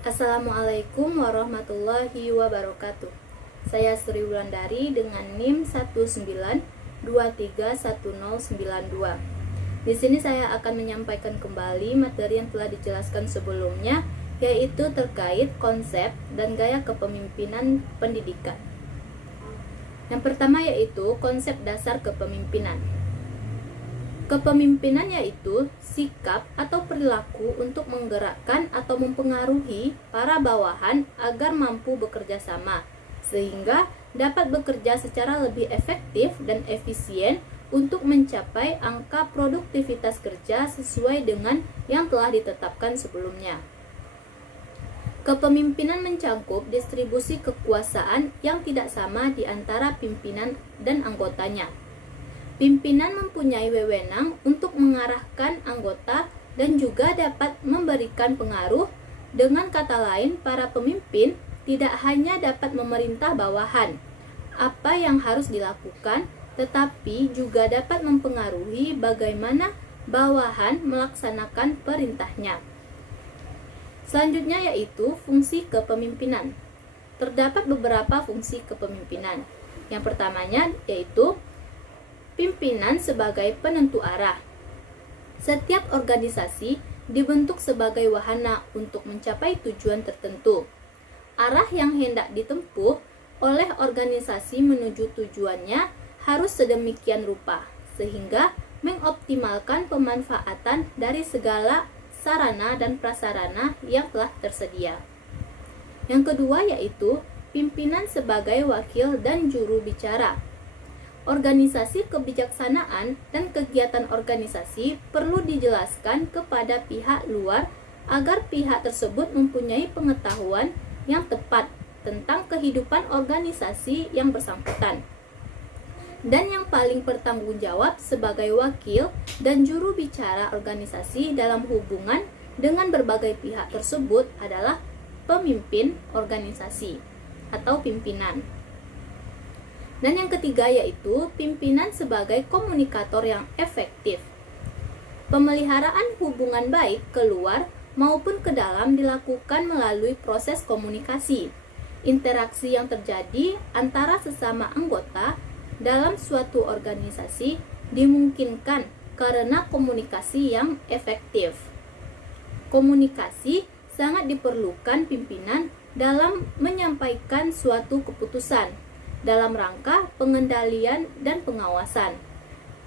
Assalamualaikum warahmatullahi wabarakatuh. Saya Sri Wulandari dengan NIM 192311092. Di sini saya akan menyampaikan kembali materi yang telah dijelaskan sebelumnya, yaitu terkait konsep dan gaya kepemimpinan pendidikan. Yang pertama yaitu konsep dasar kepemimpinan. Kepemimpinan yaitu sikap atau perilaku untuk menggerakkan atau mempengaruhi para bawahan agar mampu bekerja sama, sehingga dapat bekerja secara lebih efektif dan efisien untuk mencapai angka produktivitas kerja sesuai dengan yang telah ditetapkan sebelumnya. Kepemimpinan mencakup distribusi kekuasaan yang tidak sama di antara pimpinan dan anggotanya. Pimpinan mempunyai wewenang untuk mengarahkan anggota dan juga dapat memberikan pengaruh. Dengan kata lain, para pemimpin tidak hanya dapat memerintah bawahan apa yang harus dilakukan, tetapi juga dapat mempengaruhi bagaimana bawahan melaksanakan perintahnya. Selanjutnya yaitu fungsi kepemimpinan. Terdapat beberapa fungsi kepemimpinan. Yang pertamanya yaitu pimpinan sebagai penentu arah. Setiap organisasi dibentuk sebagai wahana untuk mencapai tujuan tertentu. Arah yang hendak ditempuh oleh organisasi menuju tujuannya harus sedemikian rupa, sehingga mengoptimalkan pemanfaatan dari segala sarana dan prasarana yang telah tersedia. Yang kedua yaitu pimpinan sebagai wakil dan juru bicara. Organisasi kebijaksanaan dan kegiatan organisasi perlu dijelaskan kepada pihak luar agar pihak tersebut mempunyai pengetahuan yang tepat tentang kehidupan organisasi yang bersangkutan. Dan yang paling bertanggung jawab sebagai wakil dan juru bicara organisasi dalam hubungan dengan berbagai pihak tersebut adalah pemimpin organisasi atau pimpinan. Dan yang ketiga yaitu pimpinan sebagai komunikator yang efektif. Pemeliharaan hubungan baik keluar maupun ke dalam dilakukan melalui proses komunikasi. Interaksi yang terjadi antara sesama anggota dalam suatu organisasi dimungkinkan karena komunikasi yang efektif. Komunikasi sangat diperlukan pimpinan dalam menyampaikan suatu keputusan dalam rangka pengendalian dan pengawasan,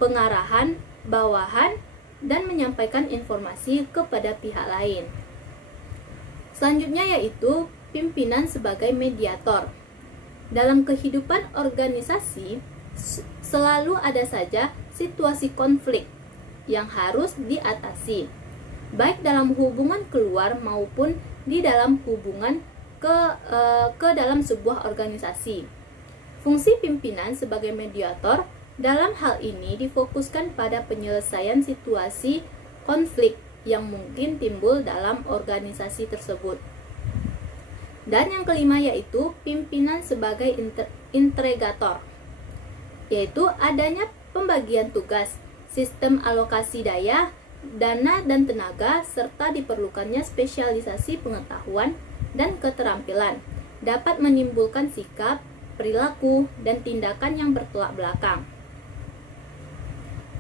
pengarahan bawahan, dan menyampaikan informasi kepada pihak lain. Selanjutnya yaitu pimpinan sebagai mediator. Dalam kehidupan organisasi, selalu ada saja situasi konflik yang harus diatasi, baik dalam hubungan keluar maupun di dalam hubungan ke dalam sebuah organisasi. Fungsi pimpinan sebagai mediator dalam hal ini difokuskan pada penyelesaian situasi konflik yang mungkin timbul dalam organisasi tersebut. Dan yang kelima yaitu pimpinan sebagai integrator, yaitu adanya pembagian tugas, sistem alokasi daya, dana dan tenaga, serta diperlukannya spesialisasi pengetahuan dan keterampilan dapat menimbulkan sikap, perilaku, dan tindakan yang bertolak belakang.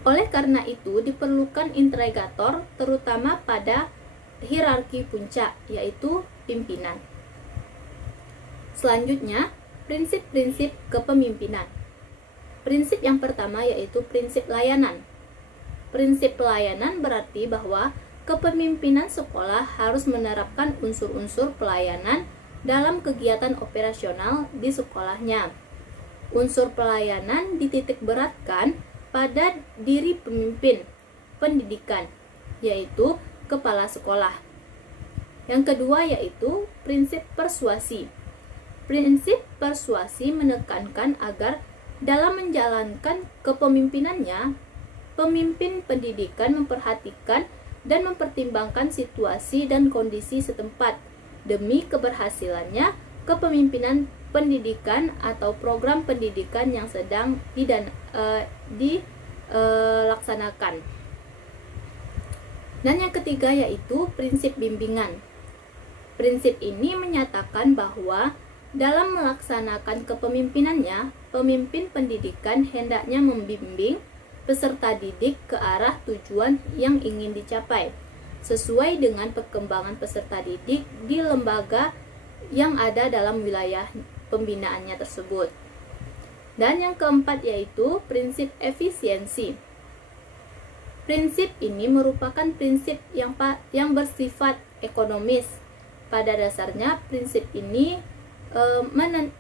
Oleh karena itu, diperlukan integrator terutama pada hierarki puncak, yaitu pimpinan. Selanjutnya, prinsip-prinsip kepemimpinan. Prinsip yang pertama yaitu prinsip layanan. Prinsip pelayanan berarti bahwa kepemimpinan sekolah harus menerapkan unsur-unsur pelayanan dalam kegiatan operasional di sekolahnya. Unsur pelayanan dititik beratkan pada diri pemimpin pendidikan, yaitu kepala sekolah. Yang kedua yaitu prinsip persuasi. Prinsip persuasi menekankan agar dalam menjalankan kepemimpinannya, pemimpin pendidikan memperhatikan dan mempertimbangkan situasi dan kondisi setempat demi keberhasilannya kepemimpinan pendidikan atau program pendidikan yang sedang Prinsip ini menyatakan bahwa dalam melaksanakan kepemimpinannya, pemimpin pendidikan hendaknya membimbing peserta didik ke arah tujuan yang ingin dicapai, sesuai dengan perkembangan peserta didik di lembaga yang ada dalam wilayah pembinaannya tersebut. Dan yang keempat yaitu prinsip efisiensi. Prinsip ini merupakan prinsip yang bersifat ekonomis. Pada dasarnya, prinsip ini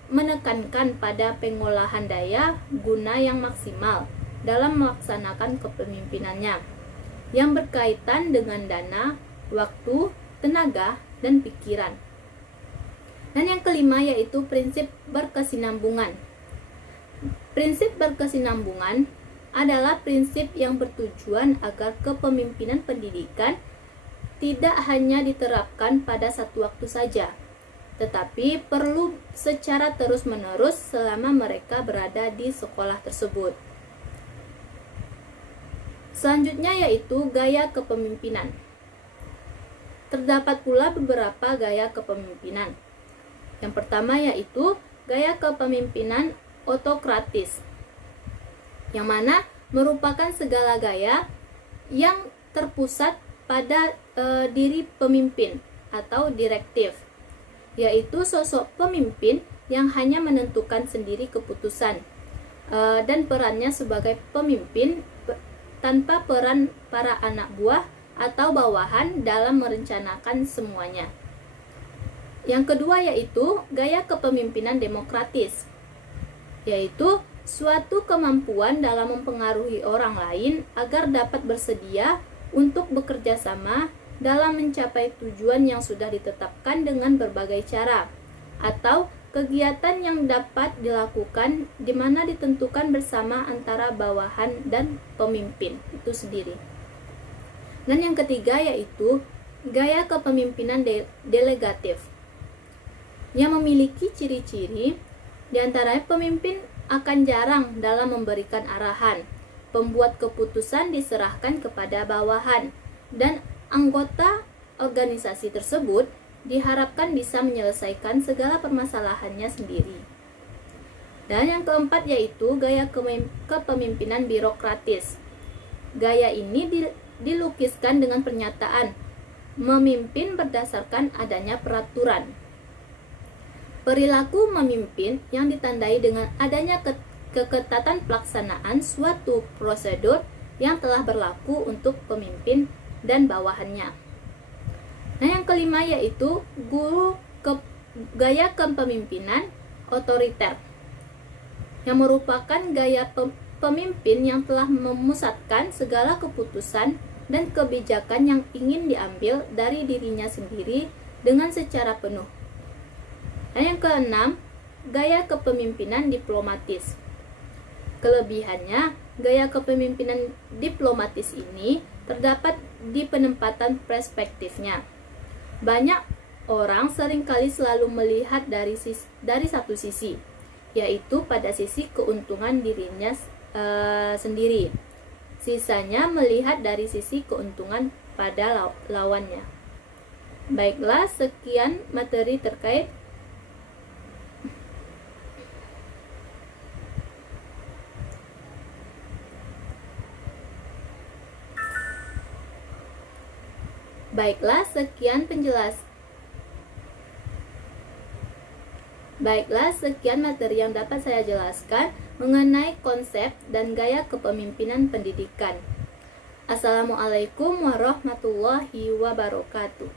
menekankan pada pengolahan daya guna yang maksimal dalam melaksanakan kepemimpinannya, yang berkaitan dengan dana, waktu, tenaga, dan pikiran. Dan yang kelima yaitu prinsip berkesinambungan. Prinsip berkesinambungan adalah prinsip yang bertujuan agar kepemimpinan pendidikan tidak hanya diterapkan pada satu waktu saja, tetapi perlu secara terus-menerus selama mereka berada di sekolah tersebut. Selanjutnya yaitu gaya kepemimpinan. Terdapat pula beberapa gaya kepemimpinan. Yang pertama yaitu gaya kepemimpinan otokratis, yang mana merupakan segala gaya yang terpusat pada diri pemimpin atau direktif, yaitu sosok pemimpin yang hanya menentukan sendiri keputusan dan perannya sebagai pemimpin tanpa peran para anak buah atau bawahan dalam merencanakan semuanya. Yang kedua yaitu gaya kepemimpinan demokratis, yaitu suatu kemampuan dalam mempengaruhi orang lain agar dapat bersedia untuk bekerja sama dalam mencapai tujuan yang sudah ditetapkan dengan berbagai cara, atau kegiatan yang dapat dilakukan di mana ditentukan bersama antara bawahan dan pemimpin itu sendiri. Dan yang ketiga yaitu gaya kepemimpinan delegatif, yang memiliki ciri-ciri diantaranya pemimpin akan jarang dalam memberikan arahan, pembuat keputusan diserahkan kepada bawahan, dan anggota organisasi tersebut diharapkan bisa menyelesaikan segala permasalahannya sendiri. Dan yang keempat yaitu gaya kepemimpinan birokratis. Gaya ini dilukiskan dengan pernyataan memimpin berdasarkan adanya peraturan. Perilaku memimpin yang ditandai dengan adanya keketatan pelaksanaan suatu prosedur yang telah berlaku untuk pemimpin dan bawahannya. Nah, yang kelima yaitu gaya kepemimpinan otoriter, yang merupakan gaya pemimpin yang telah memusatkan segala keputusan dan kebijakan yang ingin diambil dari dirinya sendiri dengan secara penuh. Dan yang keenam, gaya kepemimpinan diplomatis. Kelebihannya, gaya kepemimpinan diplomatis ini terdapat di penempatan perspektifnya. Banyak orang seringkali selalu melihat dari satu sisi, yaitu pada sisi keuntungan dirinya sendiri. Sisanya melihat dari sisi keuntungan pada lawannya. Baiklah, sekian materi terkait sekian materi yang dapat saya jelaskan mengenai konsep dan gaya kepemimpinan pendidikan. Assalamualaikum warahmatullahi wabarakatuh.